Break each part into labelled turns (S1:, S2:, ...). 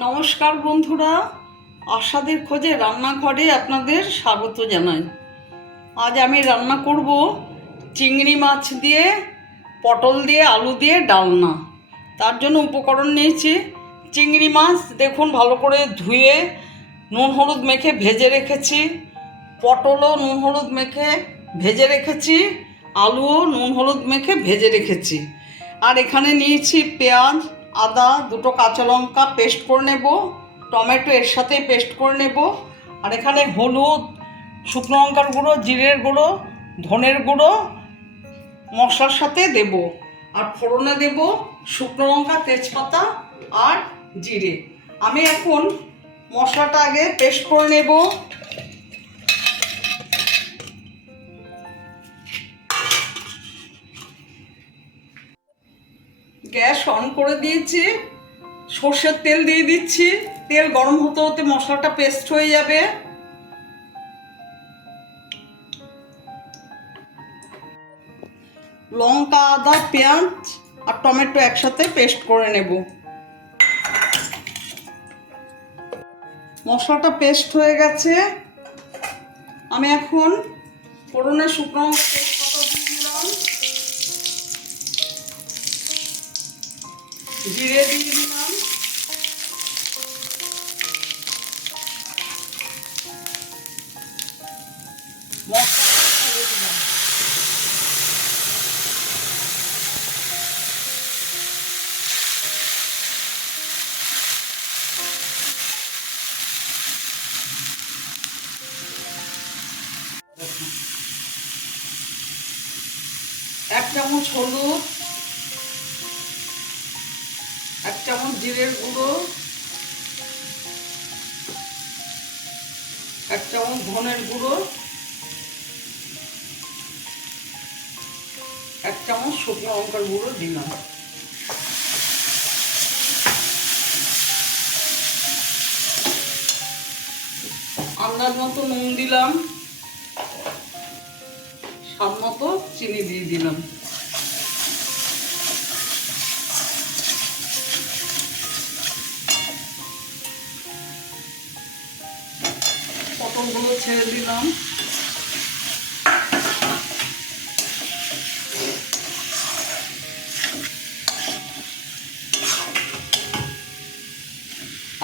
S1: নমস্কার বন্ধুরা, আশাদের খোঁজে রান্নাঘরে আপনাদের স্বাগত জানাই। আজ আমি রান্না করব চিংড়ি মাছ দিয়ে, পটল দিয়ে, আলু দিয়ে ডালনা। তার জন্য উপকরণ নিয়েছি চিংড়ি মাছ। দেখুন, ভালো করে ধুয়ে নুন হলুদ মেখে ভেজে রেখেছি। পটলও নুন হলুদ মেখে ভেজে রেখেছি, আলুও নুন হলুদ মেখে ভেজে রেখেছি। আর এখানে নিয়েছি পেঁয়াজ আদা, দুটো কাঁচা লঙ্কা পেস্ট করে নেব, টমেটো এর সাথে পেস্ট করে নেব, আর এখানে হলুদ, শুকনো লঙ্কার গুঁড়ো, জিরের গুঁড়ো, ধনের গুঁড়ো মশলার সাথে দেব। আর ফোড়নে দেব শুকনো লঙ্কা, তেজপাতা আর জিরে। আমি এখন মশলাটা আগে পেস্ট করে নেব। গ্যাস অন করে দিয়েছি, সর্ষের তেল দিয়ে দিচ্ছি, তেল গরম হতে হতে মশলাটা পেস্ট হয়ে যাবে। লঙ্কা, আদা, পেঁয়াজ আর টমেটো একসাথে পেস্ট করে নেব। মশলাটা পেস্ট হয়ে গেছে। আমি এখন ফোড়নে শুকনো জিরে দিয়ে দিলাম। এক চামচ হলুদ। চামচ জিরের গুঁড়ো? এক চামচ ধনের গুঁড়ো। এক চামচ শুকনো লঙ্কার গুঁড়ো দিলাম। আন্দাজ মতো নুন দিলাম। স্বাদ মতো চিনি দিয়ে দিলাম। পটলগুলো ছেড়ে দিলাম।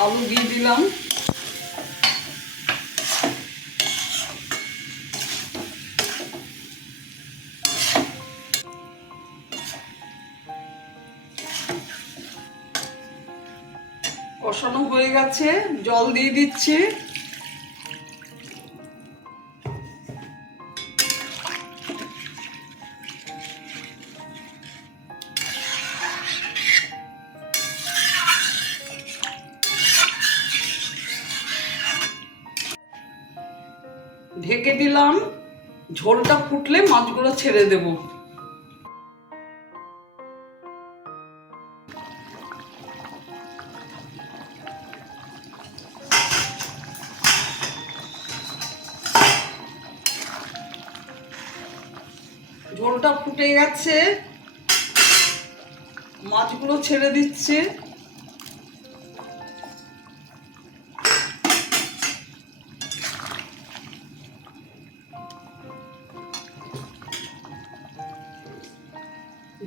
S1: আলু দিয়ে দিলাম। কষানো হয়ে গেছে জল দিয়ে দিচ্ছি। ঢেকে দিলাম ঝোলটা ফুটলে মাছগুলো ছেড়ে দেব। ঝোলটা ফুটে গেছে মাছগুলো ছেড়ে দিচ্ছে।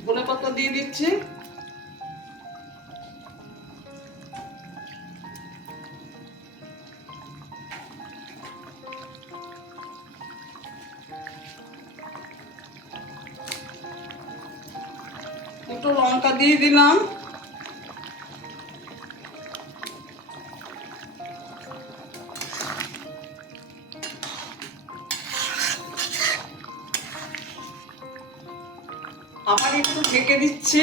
S1: ধনে পাতা দিয়ে দিচ্ছি। দুটো লঙ্কা দিয়ে দিলাম। আবার একটু ঢেকে দিচ্ছি।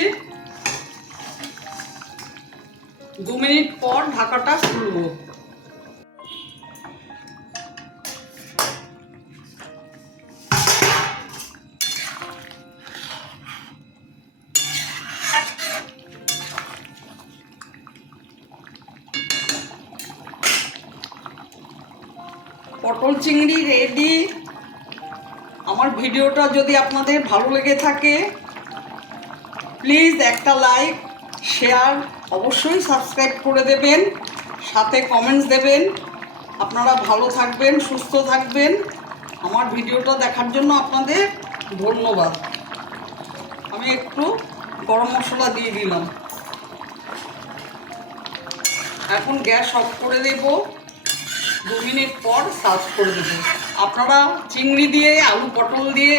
S1: দু মিনিট পর ঢাকাটা খুলবো। পটল চিংড়ি রেডি আমার ভিডিওটা যদি আপনাদের ভালো লেগে থাকে প্লিজ একটা লাইক শেয়ার অবশ্যই সাবস্ক্রাইব করে দেবেন, সাথে কমেন্টস দেবেন। আপনারা ভালো থাকবেন, সুস্থ থাকবেন। আমার ভিডিওটা দেখার জন্য আপনাদের ধন্যবাদ। আমি একটু গরম মশলা দিয়ে দিলাম। এখন গ্যাস অফ করে দেব। দু মিনিট পর সার্ভ করে দেবো। আপনারা চিংড়ি দিয়ে, আলু পটল দিয়ে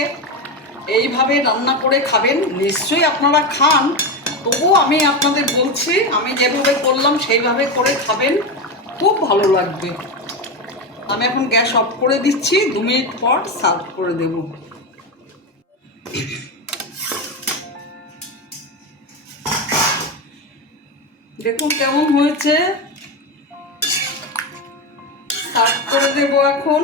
S1: এইভাবে রান্না করে খাবেন, নিশ্চয়ই আপনারা খান। তবুও আমি আপনাদের বলছি, আমি যেভাবে করলাম সেইভাবে করে খাবেন। খুব ভালো লাগবে। আমি এখন গ্যাস অফ করে দিচ্ছি, দু মিনিট পর সার্ভ করে দেব। দেখুন কেমন হয়েছে। সার্ভ করে দেব এখন।